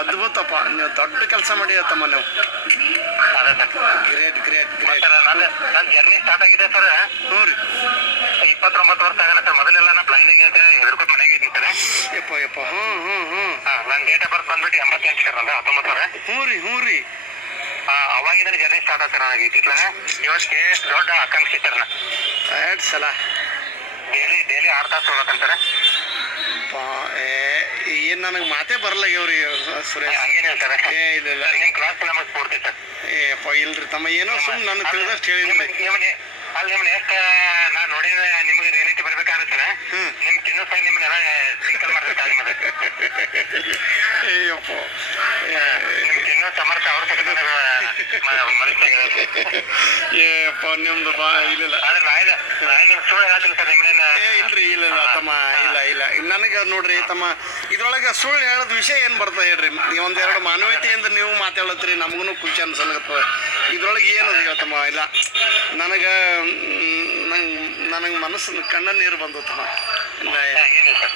ಅದ್ಭುತಪ್ಪ, ನೀವು ದೊಡ್ಡ ಕೆಲಸ ಮಾಡಿ ತಮ್ಮ ನೀವು. ಅದೇ ಸರ್. Great sir. ನನ್ನ ಜರ್ನಿ ಸ್ಟಾರ್ಟ್ ಆಗಿದೆ ಸರ್. ಹ್ಞೂ ರೀ. 29 ವರ್ಷ ಆಗಲ್ಲ ಸರ್. ಮೊದಲೆಲ್ಲ ನಾ ಬ್ಲೈಂಡ್ ಆಗಿ ಅಂತ ಹೆದರ್ಕೊತ ಮನೆಗೆ ಇದ್ದೀನಿ ಸರ್. ಯಪ್ಪ ಹ್ಞೂ ನನ್ನ ಡೇಟ್ ಆಫ್ ಬರ್ತ್ ಬಂದ್ಬಿಟ್ಟು 88 ಸರ್. ನಂದು 19 ಹ್ಞೂ ರೀ. ಅವಾಗಿಂದ ಜರ್ನಿ ಸ್ಟಾರ್ಟ್ ಆಗ್ತಾರೆ ನನಗೆ. ಇತ್ತಿತ್ತಲಾಗ ಇವತ್ತಿಗೆ ದೊಡ್ಡ ಆಕಾಂಕ್ಷಿ ಸರ್. ನಾ ಸಲ ಡೈಲಿ 6 ತಾಸು ಹೋಗ್ಬೇಕಂತಾರೆ. ಏನು ನನಗೆ ಮಾತೇ ಬರಲಾಗ್ಯವ್ರಿ ಸುರೇಶ್. ಹಂಗೇನಿಲ್ಲ ಸರ್. ಇಲ್ಲ ನಿಮ್ಮ ಕ್ಲಾಸ್ ನಮಗೆ ಸ್ಫೂರ್ತಿ ಸರ್. ಇಲ್ರಿ ತಮ್ಮ, ಏನೋ ಸುಮ್ಮನೆ ನನಗೆ ತಿಳಿದಷ್ಟು ಹೇಳಿದ್ರಿ. ಅಲ್ಲಿ ನಿಮ್ಮನ್ನ ಎಷ್ಟು ನಾನು ನೋಡಿ ನಿಮಗೆ ರಿಯಾಲಿಟಿ ಬರ್ಬೇಕಾದ್ರೆ ಸರ್. ನಿಮ್ ತಿನ್ನೋ ಸಹ ನಿಮ್ಮನ್ನೆಲ್ಲ ಸಿಂಕಲ್ ಮಾಡ್ಬೇಕಾಗ ನಿಮಗೆ. ನಿಮ್ ತಿನ್ನೋ ಸಮರ್ಥ ಅವ್ರ ಏಪ್ಪ ನಿಮ್ದು ಇಲ್ಲ. ಆದ್ರೆ ನಾಯಿ ನಿಮ್ ಸುಳ್ಳು ಹೇಳ್ತೀನಿ ಸರ್. ನಿಮ್ಮನ್ನ ಇಲ್ಲ ತಮ್ಮ, ಇಲ್ಲ ನನಗೆ ನೋಡ್ರಿ ತಮ್ಮ, ಇದ್ರೊಳಗೆ ಸುಳ್ಳು ಹೇಳೋದ್ ವಿಷಯ ಏನು ಬರ್ತದೆ ಹೇಳ್ರಿ. ಒಂದೆರಡು ಮಾನವೀಯತೆಯಿಂದ ನೀವು ಮಾತಾಡತ್ರಿ, ನಮಗೂ ಖುಷಿ ಅನ್ಸಲ್ಗತ್ತದ. ಇದ್ರೊಳಗೆ ಏನದು ಹೇಳ್ತಮ್ಮ? ಇಲ್ಲ, ನನಗೆ ಮನಸ್ಸು ಕಣ್ಣ ನೀರು ಬಂದು ತಮ್ಮ. ಏನಿಲ್ಲ ಸರ್.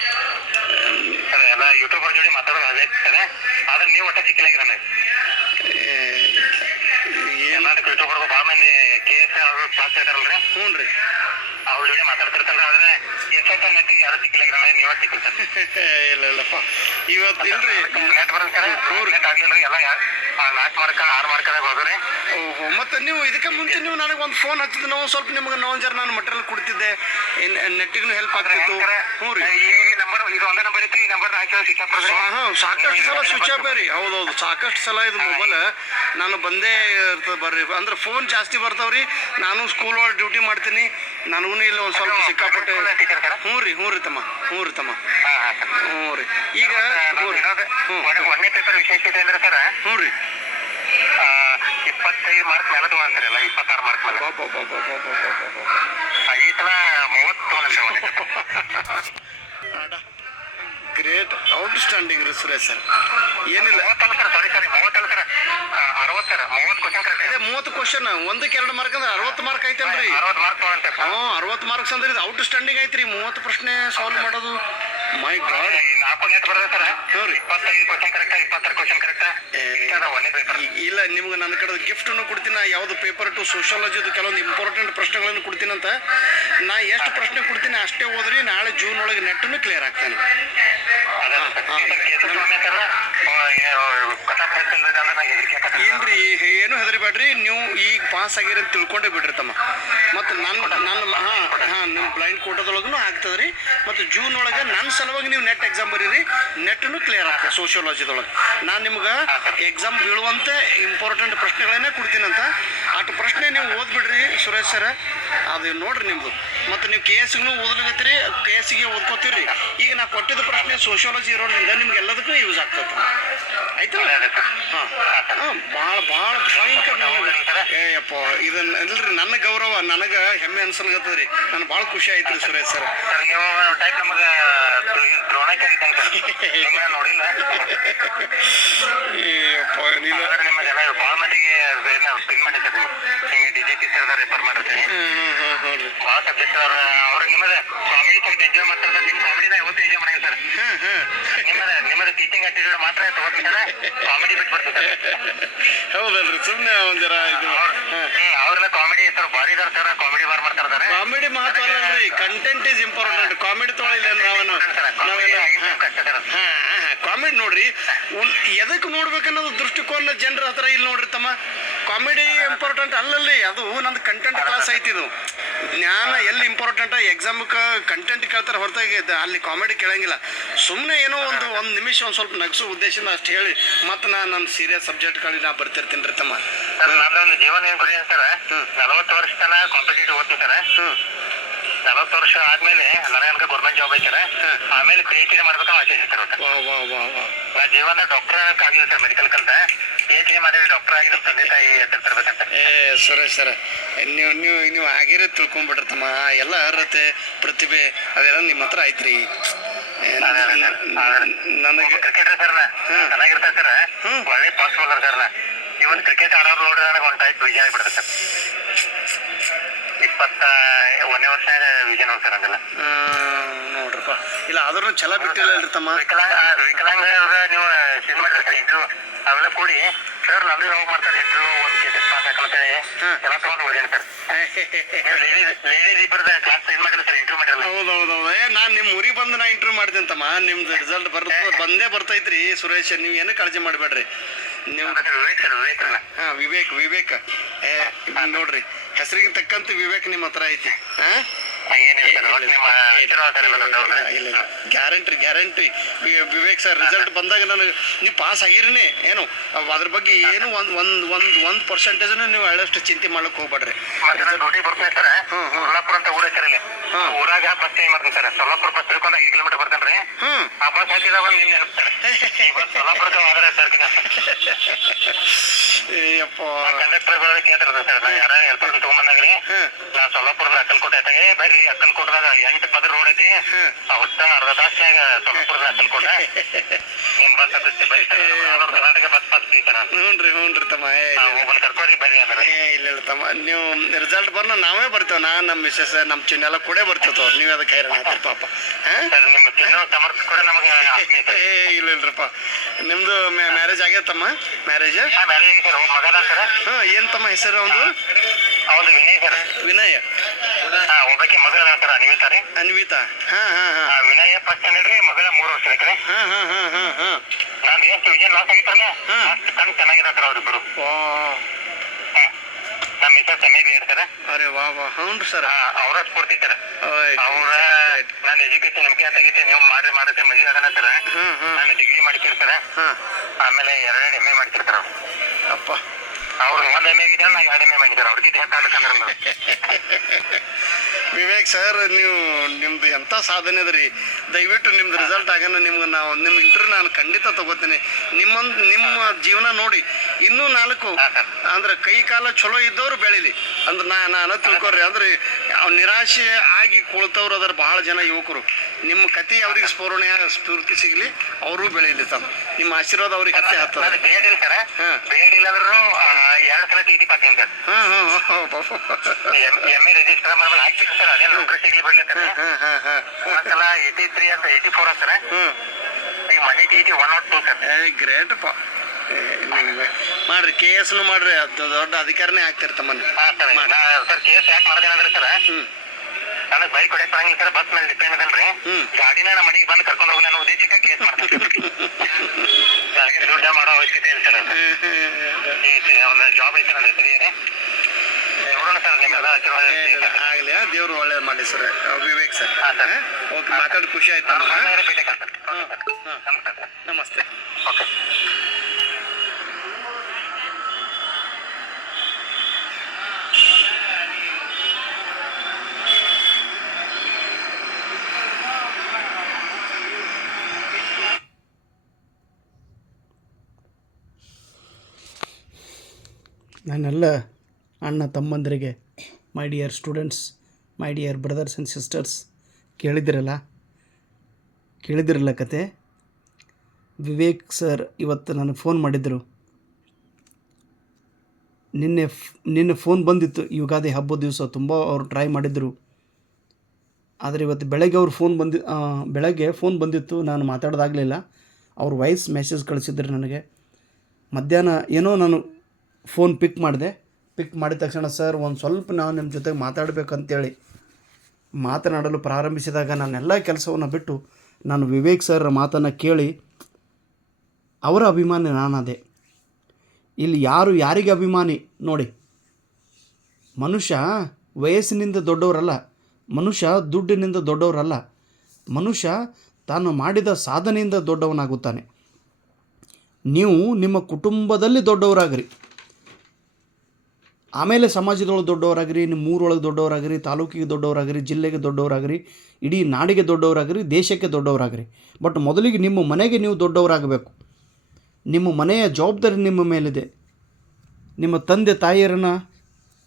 ಸರ್ ಎಲ್ಲ ಯೂಟ್ಯೂಬರ್ ಜೋಡಿ ಮಾತಾಡೋದು ಅದೇ ಸರ್. ಆದ್ರೆ ನೀವು ಒಟ್ಟ ಸಿಕ್ಕಿಲ್ಲ ನನಗೆ. ಯೂಟ್ಯೂಬರ್ಗೂ ಭಾಳ ಮಂದಿ KS ಅವರು ಕ್ಲಾಸ್ ಹೇಳ್ತಾರಲ್ರಿ. ಹ್ಞೂ ರೀ. ಅವ್ರ ಜೋಡಿ ಮಾತಾಡ್ತಿರ್ತಾರ. ಆದ್ರೆ SSN ನೆಟ್ಟಿಗೆ ಯಾರು ಸಿಕ್ಕಿಲ್ಲ ನೀವೇ ಸಿಕ್ಕಿಲ್ಲ ಸರ್. ಇಲ್ಲಪ್ಪ ಇವತ್ತು ಇಲ್ರಿ. ನೆಟ್ ಬರೋದು ಸರ್. ನೆಟ್ ಆಗ್ಲಿಲ್ರಿ. ಎಲ್ಲ 4 ಮಾರ್ಕ್ 6 ಮಾರ್ಕ್ದಾಗ ಹೋದ್ರಿ. ಓಹೋ, ಮತ್ತೆ ನೀವು ಇದಕ್ಕೆ ಮುಂಚೆ ನೀವು ನನಗೆ ಒಂದು ಫೋನ್ ಹಚ್ಚಿದ್ದು, ನಾವು ಸ್ವಲ್ಪ ನಿಮ್ಗೆ ನಾನು ಮಟೀರಿಯಲ್ ಕೊಡ್ತಿದ್ದೆ, ನೆಟ್ಟಿಗೂ ಹೆಲ್ಪ್ ಆಗ್ತಿತ್ತು. ಹ್ಞೂ ರೀ. ಈ ನಂಬರ್ ಇದು ಒಂದೇ ನಂಬರ್ ಇತ್ತು. ಈ ನಂಬರ್ ಹಾಕಿ ಸ್ವಿಚ್ ಆಫ್ ಸಾಕಷ್ಟು ಸಲ ಸ್ವಿಚ್ ಆಫ್ ರೀ. ಹೌದೌದು, ಸಾಕಷ್ಟು ಸಲ ಇದು ಮೊಬೈಲ್ ನಾನು ಬಂದೇ ಇರ್ತದೆ ಬರ್ರಿ. ಅಂದ್ರೆ ಫೋನ್ ಜಾಸ್ತಿ ಬರ್ತಾವ್ರಿ. ನಾನು ಸ್ಕೂಲ್ ಒಳಗೆ ಡ್ಯೂಟಿ ಮಾಡ್ತೀನಿ. ನನಗೂ ಇಲ್ಲಿ ಒಂದು ಸ್ವಲ್ಪ ಸಿಕ್ಕಾಪಟ್ಟೆ. ಹ್ಞೂ ರೀ ತಮ್ಮ. ಹ್ಞೂ ರೀ. ಈಗ ಒಂದನೇ ಪೇಪರ್ ವಿಶೇಷತೆ ಅಂದ್ರೆ ಸರ್. ಹ್ಞೂ ರೀ. 25 ಮಾರ್ಕ್ ಮೇಲೆ ತಗೊಂಡ್ರಿ. 26 ಮಾರ್ಕ್ ಮೇಲೆ. ಈ ಸಲ 30 ತಗೊಂಡ್ರಿ. ಗ್ರೇಟ್, ಔಟ್ಸ್ಟ್ಯಾಂಡಿಂಗ್ ರೀ ಸುರೇಶ್ ಸರ್. ಏನಿಲ್ಲ, 30 ಸರ್. ಸಾರಿ 30 ಸರ್. 60 ಸರ್. 30 question correct. ಅದೇ 30 ಕ್ವಶನ್, 1ಕ್ಕೆ 2 ಮಾರ್ಕ್ ಅಂದ್ರೆ 60 ಮಾರ್ಕ್ ಐತಲ್ರಿ. 60 ಮಾರ್ಕ್ ತಗೊಂಡ್ರಿ. 60 ಮಾರ್ಕ್ಸ್ ಅಂದ್ರೆ ಇದು ಔಟ್ಸ್ಟ್ಯಾಂಡಿಂಗ್ ಐತ್ರಿ. 30 ಪ್ರಶ್ನೆ ಸಾಲ್ವ್ ಮಾಡೋದು. ಮೈ ಗಾಡ್. 4 ನೆಟ್ ಬರೋದು sir. 25 question correct, 26 question correct. ಒಂದೇ ಪೇಪರ್. ಇಲ್ಲ, ನಿಮ್ಗೆ ನನ್ನ ಕಡೆ ಗಿಫ್ಟನ್ನು ಕೊಡ್ತೀನಿ. ಯಾವುದು ಪೇಪರ್ 2 ಸೋಷಿಯಾಲಜಿದು ಕೆಲವೊಂದು ಇಂಪಾರ್ಟೆಂಟ್ ಪ್ರಶ್ನೆಗಳನ್ನು ಕೊಡ್ತೀನಿ ಅಂತ. ನಾ ಎಷ್ಟು ಪ್ರಶ್ನೆ ಕೊಡ್ತೀನಿ ಅಷ್ಟೇ ಓದ್ರಿ. ನಾಳೆ ಜೂನ್ ಒಳಗೆ ನೆಟ್ಟನ್ನು ಕ್ಲಿಯರ್ ಆಗ್ತಾನೆ. ಇಲ್ರಿ, ಏನು ಹೆದರಿಬೇಡ್ರಿ. ನೀವು ಈಗ ಪಾಸ್ ಆಗಿರಿ ಅಂತ ತಿಳ್ಕೊಂಡೇ ಬಿಡ್ರಿ ತಮ್ಮ. ಮತ್ತು ನಿಮ್ಮ ಬ್ಲೈಂಡ್ ಕೋಟದೊಳಗೂ ಆಗ್ತದೆ ರೀ. ಮತ್ತು ಜೂನ್ ಒಳಗೆ ನನ್ನ ಸಲುವಾಗಿ ನೀವು ನೆಟ್ ಎಕ್ಸಾಮ್ ಬರೀರಿ. ನೆಟ್ಟನ್ನು ಕ್ಲಿಯರ್ ಆಗ್ತದೆ ಸೋಷಿಯಾಲಜಿದೊಳಗೆ. ನಾನು ನಿಮ್ಗೆ ಎಕ್ಸಾಮ್ ಬೀಳುವಂತೆ ಇಂಪಾರ್ಟೆಂಟ್ ಪ್ರಶ್ನೆಗಳನ್ನೇ ಕೊಡ್ತೀನಂತ. ಅಷ್ಟು ಪ್ರಶ್ನೆ ನೀವು ಓದ್ಬಿಡ್ರಿ ಸುರೇಶ್ ಸರ್. ಅದು ನೋಡ್ರಿ ನಿಮ್ಮದು. ಮತ್ತು ನೀವು KSಗೂ ಓದ್ಲಿಕತ್ತೀರಿ, KSಗೆ ಓದ್ಕೋತೀರಿ. ಈಗ ನಾ ಕೊಟ್ಟಿದ್ದ ಪ್ರಶ್ನೆ ಸೋಷಿಯಾಲಜಿ ಇರೋದ್ರಿಂದ ನಿಮ್ಗೆ ಎಲ್ಲದಕ್ಕೂ ಯೂಸ್ ಆಗ್ತದೆ. ಆಯ್ತು? ಭಾಳ ಭಯಂಕರ. ಏಯಪ್ಪ, ಇದನ್ನ ಇಲ್ರಿ, ನನ್ನ ಗೌರವ, ನನಗೆ ಹೆಮ್ಮೆ ಅನ್ಸಲ್ಗತ್ತದ ರೀ. ನಾನು ಭಾಳ ಖುಷಿ ಆಯ್ತು ರೀ ಸುರೇಶ್ ಸರ್. ನೋಡಿಲ್ಲ. ಏಯಪ್ಪ ನೀನು ಭಾಳ ಮಂದಿಗೆ ಪಿನ್ ಮಾಡಿದ್ದಾರೆ. ಹಿಂಗೆ DGP ಸರ್ ರೆಫರ್ ಮಾಡಿರ್ತೀನಿ. ಭಾಳ ಯಾವ ಸಬ್ಜೆಕ್ಟ್ ಅವ್ರು ನಿಮ್ಮದ ಕಾಮಿಡಿ ಸಹಿತ ಎಂಜಾಯ್ ಮಾಡ್ತಾರೆ ನಿಮ್ಮ ಕಾಮಿಡಿನ ಯಾವತ್ತೂ ಎಂಜಾಯ್ ಮಾಡಂಗಿಲ್ಲ ಸರ್. ನಿಮ್ಮದ ಟೀಚಿಂಗ್ ಆಟಿಟ್ಯೂಡ್ ಮಾತ್ರ ತಗೋತೀನಿ ಸರ್, ಕಾಮಿಡಿ ಬಿಟ್ಟು ಬರ್ತದೆ ಹೌದಲ್ರಿ, ಸುಮ್ಮನೆ ಒಂದರ ಇದು ಅವ್ರೆಲ್ಲ ಕಾಮಿಡಿ ಸರ್ ಭಾರಿ ಇದಾರೆ ಸರ್, ಕಾಮಿಡಿ ಬಾರ್ ಮಾಡ್ತಾ ಇದಾರೆ. ಕಾಮಿಡಿ ಮಹತ್ವ ಅಲ್ಲರಿ, ಕಂಟೆಂಟ್ ಈಸ್ ಇಂಪಾರ್ಟೆಂಟ್. ಕಾಮಿಡಿ ತೊಗೊಳಿಲ್ಲ ನಾವೇನು ಕಾಮಿಡಿ ನೋಡ್ರಿ, ಎದಕ್ಕೆ ನೋಡ್ಬೇಕನ್ನೋದು ದೃಷ್ಟಿಕೋನ ಜನರ ಹತ್ರ ಇಲ್ಲಿ ನೋಡ್ರಿ ತಮ್ಮ. ಕಾಮಿಡಿ ಇಂಪಾರ್ಟೆಂಟ್ ಅಲ್ಲಲ್ಲಿ, ಅದು ನಂದು ಕಂಟೆಂಟ್ ಕ್ಲಾಸ್ ಐತಿ. ಇದು ಜ್ಞಾನ ಎಲ್ಲಿ ಇಂಪಾರ್ಟೆಂಟ್, ಎಕ್ಸಾಮ್ಗೆ ಕಂಟೆಂಟ್ ಕೇಳ್ತಾರೆ ಹೊರತಾಗಿ ಅಲ್ಲಿ ಕಾಮಿಡಿ ಕೇಳಂಗಿಲ್ಲ. ಸುಮ್ಮನೆ ಏನೋ ಒಂದು ನಿಮಿಷ ಒಂದು ಸ್ವಲ್ಪ ನಗಿಸೋ ಉದ್ದೇಶದಿಂದ ಅಷ್ಟು ಹೇಳಿ ಮತ್ತೆ ನನ್ನ ಸೀರಿಯಸ್ ಸಬ್ಜೆಕ್ಟ್ಗಳಿಗೆ ನಾ ಬರ್ತಿರ್ತೀನಿ ರೀ ತಮ್ಮ. ಸರ್ ನಂದೊಂದು ಜೀವನ ಏನು ಗುರಿ ಸರ್, 40 ವರ್ಷ ತನಕ ಕಾಂಪಿಟೇಟಿವ್ ಓದ್ತೀನಿ ಸರ್. 40 ವರ್ಷ ಆದ್ಮೇಲೆ ನನಗೆ ಗೌರ್ಮೆಂಟ್ ಜಾಬ್ ಐತೆ ಸರ್. ಆಮೇಲೆ PhD ಮಾಡ್ಬೇಕು ಆಸೆ ಇದೆ ಸರ್. ನಾ ಜೀವನ ಡಾಕ್ಟರ್ ಆಗಿಲ್ಲ ಸರ್, ಮೆಡಿಕಲ್ ಕಲ್ತ PhD ಮಾಡಿ ಡಾಕ್ಟರ್ ಆಗಿ ನಮ್ಮ ತಂದೆ ತಾಯಿ ಹೆಸರು ತರ್ಬೇಕಂತ. ಸುರೇಶ್ ಸರ್, ನೀವು ಆಗಿರೇ ತಿಳ್ಕೊಂಡ್ಬಿಡ್ರಿ ತಮ್ಮ. ಎಲ್ಲ ಅರ್ಹತೆ ಪ್ರತಿಭೆ ಅದೆಲ್ಲ ನಿಮ್ಮ ಹತ್ರ ಐತ್ರಿ. ನನಗೆ ಕ್ರಿಕೆಟರ್ ಸರ್ ಚೆನ್ನಾಗಿರ್ತಾರೆ ಸರ್, ಒಳ್ಳೆ ಪಾಸ್ ಬೌಲರ್ ಸರ್. ಇವತ್ತು ಕ್ರಿಕೆಟ್ ಆಡೋರು ನೋಡಿದ್ರೆ ನನಗೆ ಒಂದು ಟೈಪ್ ವಿಜಯ ಆಗಿಬಿಡುತ್ತೆ ಸರ್. 21ನೇ ವರ್ಷ ವಿಜಯ ನೋಡಿ ಸರ್ ಹಂಗೆಲ್ಲ ನೋಡ್ರಪ್ಪ. ಇಲ್ಲ ಆದ್ರೂ ಛಲ ಬಿಟ್ಟಿಲ್ಲ ಅಲ್ರಿ ತಮ್ಮ. ವಿಕಲಾಂಗ ನೀವು ಸಿನಿಮಾ ಇಂಟ್ರ್ಯೂ ಅವೆಲ್ಲ ಕೂಡಿ ಸರ್ ನಂದು ಯಾವಾಗ ಮಾಡ್ತಾರೆ ಇಂಟ್ರ್ಯೂ ಒಂದು ಕೇಸಸ್ ಪಾಸ್ ಹಾಕಂತೇಳಿ ಎಲ್ಲ ತೊಗೊಂಡು ಓದೇನಿ ಸರ್. ಲೇಡೀಸ್ ಇಬ್ಬರದ ಕ್ಲಾಸ್ ಏನ್ ಮಾಡಿಲ್ಲ ಸರ್, ಇಂಟ್ರ್ಯೂ ಮಾಡಿರಲ್ಲ. ಹೌದೌದು, ನಾನು ನಿಮ್ಮ ಊರಿಗೆ ಬಂದು ನಾ ಇಂಟರ್ವ್ಯೂ ಮಾಡ್ತೀನಿ ತಮ್ಮ. ನಿಮ್ದು ರಿಸಲ್ಟ್ ಬಂದೇ ಬರ್ತೈತ್ರಿ ಸುರೇಶ್, ನೀವು ಏನೂ ಕಾಳಜಿ ಮಾಡಬೇಡ್ರಿ. ನೀವು ವಿವೇಕ್ ನೋಡ್ರಿ, ಹೆಸರಿಗೆ ತಕ್ಕಂತ ವಿವೇಕ್ ನಿಮ್ಮ ಹತ್ರ ಐತಿ. Guarantee Vivek sir. ರಿಸಲ್ಟ್ ಬಂದಾಗ ನನಗೆ ನೀವು ಪಾಸ್ ಆಗಿರಿನೇ ಏನು ಅದ್ರ ಬಗ್ಗೆ ಏನು ಒಂದು ಪರ್ಸೆಂಟೇಜ್ನು ನೀವು ಅಷ್ಟು ಚಿಂತೆ ಮಾಡಕ್ ಹೋಗ್ಬೇಡ್ರಿ. ಡ್ಯೂಟಿ ಬರ್ತೇನೆ ಸರ್, ಸೊಲ್ಲಾಪುರ ಅಂತ ಊರ ಸರ್. ಇಲ್ಲಿ ಊರಾಗ ಬಸ್ ಟೈಮ್ ಮಾಡ್ತೀನಿ ಸರ್. ಸೊಲ್ಲಾಪುರ ಬಸ್ ತಿಳ್ಕೊಂಡು 5 ಕಿಲೋಮೀಟರ್ ಬರ್ತೇನೆ ರೀ. ಆ ಬಸ್ ಹಾಕಿದಾಗ ಒಂದು ನಿಮ್ಗೆ ನೆನಪ್ತಾರೆ ಸೊಲ್ಲಾಪುರಕ್ಕೆ ಹೋದ್ರೆ ಸರ್. ಕಂಡಕ್ಟರ್ ಕೇಳ್ತಿರ್ತದೆ ಸರ್, ನಾ ಯಾರ ಹೆಲ್ಪರ್ ತಗೊಂಬಂದಾಗ್ರಿ ನಾ ಸೊಲ್ಲಾಪುರದ ಅಕ್ಕಲ್ಕೋಟೆ ಆಯ್ತಾಗೆ ಬರ್ರಿ. ಅಕ್ಕಲ್ಕೋಟದಾಗ 8 ಪದರ ರೋಡ್ ಐತಿ, ಅವತ್ತ ಅರ್ಧ ತಾಸ್ನಾಗ ಸೊಲ್ಲಾಪುರದ ಅಕ್ಕಲ್ಕೋಟೆ ನಿಮ್ bus Karnataka bus pass free sir. ಹ್ಞೂನ್ರಿ ತಮ್ಮ, ಕರ್ಕೋರಿ ಬರ್ರಿ ಅಂದ್ರೆ. ಇಲ್ಲ ತಮ್ಮ, ನೀವು ರಿಸಲ್ಟ್ ಬಂದ ನಾವೇ ಬರ್ತೇವೆ. ನಮ್ಮ ಮಿಸ್ಸಸ್ ನಮ್ಮ ಚಿನ್ನೆಲ್ಲ ಕೂಡ ಬರ್ತೇವೆ. ನೀವು ಅದಕ್ಕೆ ಹೈರಾಣ ಆಗ್ತೀರಿ ಪಾಪ. ನಿಮ್ಮ ಚಿನ್ನ ಸಮರ್ಥ ಕೂಡ ನಮಗೆ ಇಲ್ಲಪ್ಪ. ನಿಮ್ದು ಮ್ಯಾರೇಜ್ ಆಗ್ಯದ ತಮ್ಮ? ಮ್ಯಾರೇಜ್ ಸರ್, ಮಗದ ಸರ್. ಏನ್ ತಮ್ಮ ಹೆಸರು ಅವನು? ಹೌದು ವಿನಯ್ ಸರ್. ವಿನಯ್. ಒಬ್ಬಕ್ಕೆ ಮಗಳ ಸರ್ ಅನ್ವಿತಾ ರೀ. ಅನ್ವಿತಾ. ವಿನಯ್ ಫಸ್ಟ್ ಸ್ಟ್ಯಾಂಡರ್ಡ್ ರೀ, ಮಗಳ 3 ವರ್ಷ ಐತ್ರಿ. ನಾನು ಎಷ್ಟು ವಿಜನ್ ಲಾಸ್ ಆಗಿತ್ತಲ್ಲ ಅಷ್ಟು ಕಣ್ ಚೆನ್ನಾಗಿದೆ ಸರ್ ಅವ್ರಿಬ್ಬರು. ನಮ್ಮ ಮಿಸಸ್ MA BEd ಸರ್. ಅರೆ ವಾ ಹ್ಞೂ ಸರ್. ಅವರ ಸ್ಫೂರ್ತಿ ಸರ್. ಅವ್ರ ನಾನು ಎಜುಕೇಶನ್ MK ಅಂತ ಆಗೈತೆ, ನೀವು ಮಾಡ್ರಿ ಸರ್. ಮದುವೆ ಆಗನ ಸರ್. ನಾನು ಡಿಗ್ರಿ ಮಾಡ್ತೀರಿ ಸರ್, ಆಮೇಲೆ 2 MA ಮಾಡ್ತೀರಿ ಸರ್. ಅಪ್ಪ ಅವ್ರು 1 MA ಆಗಿದ್ದಾರೆ, ನಾನು 2 MA ಮಾಡಿದ್ದಾರೆ. ಅವ್ರಿಗೆ ಹೆಚ್ಚಾಗಬೇಕಂದ್ರೆ ವಿವೇಕ್ ಸರ್, ನಿಮ್ದು ಎಂಥ ಸಾಧನೆ ಅದ ರೀ. ದಯವಿಟ್ಟು ನಿಮ್ದು ರಿಸಲ್ಟ್ ಆಗೋಣ ನಿಮ್ಗೆ ನಿಮ್ಮ ಇಂಟರ್ವ್ಯೂ ನಾನು ಖಂಡಿತ ತಗೋತೀನಿ. ನಿಮ್ಮ ಜೀವನ ನೋಡಿ ಇನ್ನೂ 4 ಅಂದ್ರೆ ಕೈ ಕಾಲ ಚಲೋ ಇದ್ದವ್ರು ಬೆಳೀಲಿ ಅಂದ್ರೆ ನಾನು ತಿಳ್ಕೊರಿ. ಅಂದ್ರೆ ನಿರಾಶೆ ಆಗಿ ಕುಳ್ತವ್ರು ಅದರ ಬಹಳ ಜನ ಯುವಕರು. ನಿಮ್ಮ ಕತೆ ಅವ್ರಿಗೆ ಸ್ಫೂರ್ತಿ ಸಿಗಲಿ, ಅವರು ಬೆಳೀಲಿ ತಮ್ಮ. ನಿಮ್ಮ ಆಶೀರ್ವಾದ ಅವ್ರಿಗೆ ಹತ್ತೆ ಹತ್ತದ. ಬೇಡ ಇಲ್ಲ ಸರ್, ಬೇಡ ಇಲ್ಲಾಂದ್ರೂ 2 ಸಲ TT pass sir. MA register ಮಾಡಿ ಹಾಕ್ಬೇಕು ಸರ್. ಅದೇ ನೌಕರಿ ಸಿಗ್ಲಿ ಬಿಡ್ಲಿ ಸರ್. ಒಂದ್ಸಲ 83 ಅಂತ 84 ಸರ್. ಈಗ ಮನೆ TT 102 ಸರ್. ಗ್ರೇಟ್ ಪಾ. ಮಾಡ್ರಿ, KS ಮಾಡ್ರಿ, ದೊಡ್ಡ ಅಧಿಕಾರನೇ ಆಗ್ತಿರ್ ತಮ್ಮನ್ನ. ಸರ್ KS ಯಾಕೆ ಮಾಡ್ದೇನೆ ಅಂದ್ರೆ ಸರ್, ನನಗೆ ಬೈಕ್ ಹೊಡೆಯಕ್ ಬರಂಗಿಲ್ಲ ಸರ್. ಬಸ್ ಮೇಲೆ ಡಿಪೆಂಡ್ ಅದನ್ರಿ. ಗಾಡಿನ ನಮ್ಮ ಮನೆಗೆ ಬಂದು ಕರ್ಕೊಂಡು ಹೋಗಿ ನಾನು ಉದ್ದೇಶಕ್ಕೆ ಕೇಸ್ ಮಾಡ್ತೀನಿ. ನನಗೆ ದುಡ್ಡ ಮಾಡೋ ಅವಶ್ಯಕತೆ ಇಲ್ಲ ಸರ್. ಒಂದು ಜಾಬ್ ಐತೆ ನನ್ನ ಹೆಸರಿಗೆ. ನೋಡೋಣ ಸರ್, ನಿಮ್ಮೆಲ್ಲ ಆಶೀರ್ವಾದ ಆಗಲಿ. ದೇವ್ರು ಒಳ್ಳೇದು ಮಾಡಿ ಸರ್. ವಿವೇಕ್ ಸರ್, ಓಕೆ, ಮಾತಾಡಿ ಖುಷಿ ಆಯ್ತು. ನಮಸ್ತೆ. ಓಕೆ. ನನ್ನೆಲ್ಲ ಅಣ್ಣ ತಮ್ಮಂದರಿಗೆ, my dear students, my dear brothers and sisters, ಕೇಳಿದಿರಲ್ಲ ಕತೆ. ವಿವೇಕ್ ಸರ್ ಇವತ್ತು ನನಗೆ ಫೋನ್ ಮಾಡಿದ್ದರು. ನಿನ್ನೆ ಫೋನ್ ಬಂದಿತ್ತು. ಯುಗಾದಿ ಹಬ್ಬದ ದಿವಸ ತುಂಬ ಅವರು ಟ್ರೈ ಮಾಡಿದರು. ಆದರೆ ಇವತ್ತು ಬೆಳಗ್ಗೆ ಅವ್ರ ಬೆಳಗ್ಗೆ ಫೋನ್ ಬಂದಿತ್ತು, ನಾನು ಮಾತಾಡೋದಾಗಲಿಲ್ಲ. ಅವ್ರ ವಾಯ್ಸ್ ಮೆಸೇಜ್ ಕಳಿಸಿದ್ರು ನನಗೆ. ಮಧ್ಯಾಹ್ನ ಏನೋ ನಾನು ಫೋನ್ ಪಿಕ್ ಮಾಡಿದ ತಕ್ಷಣ ಸರ್ ಒಂದು ಸ್ವಲ್ಪ ನಾವು ನಿಮ್ಮ ಜೊತೆಗೆ ಮಾತಾಡಬೇಕಂತೇಳಿ ಮಾತನಾಡಲು ಪ್ರಾರಂಭಿಸಿದಾಗ ನಾನೆಲ್ಲ ಕೆಲಸವನ್ನು ಬಿಟ್ಟು ನಾನು ವಿವೇಕ್ ಸರ್ ಮಾತನ್ನು ಕೇಳಿ ಅವರ ಅಭಿಮಾನಿ ನಾನದೇ. ಇಲ್ಲಿ ಯಾರು ಯಾರಿಗೆ ಅಭಿಮಾನಿ ನೋಡಿ, ಮನುಷ್ಯ ವಯಸ್ಸಿನಿಂದ ದೊಡ್ಡವರಲ್ಲ, ಮನುಷ್ಯ ದುಡ್ಡಿನಿಂದ ದೊಡ್ಡವರಲ್ಲ, ಮನುಷ್ಯ ತಾನು ಮಾಡಿದ ಸಾಧನೆಯಿಂದ ದೊಡ್ಡವನಾಗುತ್ತಾನೆ. ನೀವು ನಿಮ್ಮ ಕುಟುಂಬದಲ್ಲಿ ದೊಡ್ಡವರಾಗಿರಿ, ಆಮೇಲೆ ಸಮಾಜದೊಳಗೆ ದೊಡ್ಡವರಾಗಿರಿ, ನಿಮ್ಮ ಊರೊಳಗೆ ದೊಡ್ಡವರಾಗಿರಿ, ತಾಲೂಕಿಗೆ ದೊಡ್ಡವರಾಗಿರಿ, ಜಿಲ್ಲೆಗೆ ದೊಡ್ಡವರಾಗಿರಿ, ಇಡೀ ನಾಡಿಗೆ ದೊಡ್ಡವರಾಗಿರಿ, ದೇಶಕ್ಕೆ ದೊಡ್ಡವರಾಗಿರಿ. ಬಟ್ ಮೊದಲಿಗೆ ನಿಮ್ಮ ಮನೆಗೆ ನೀವು ದೊಡ್ಡವರಾಗಬೇಕು. ನಿಮ್ಮ ಮನೆಯ ಜವಾಬ್ದಾರಿ ನಿಮ್ಮ ಮೇಲಿದೆ. ನಿಮ್ಮ ತಂದೆ ತಾಯಿಯರನ್ನು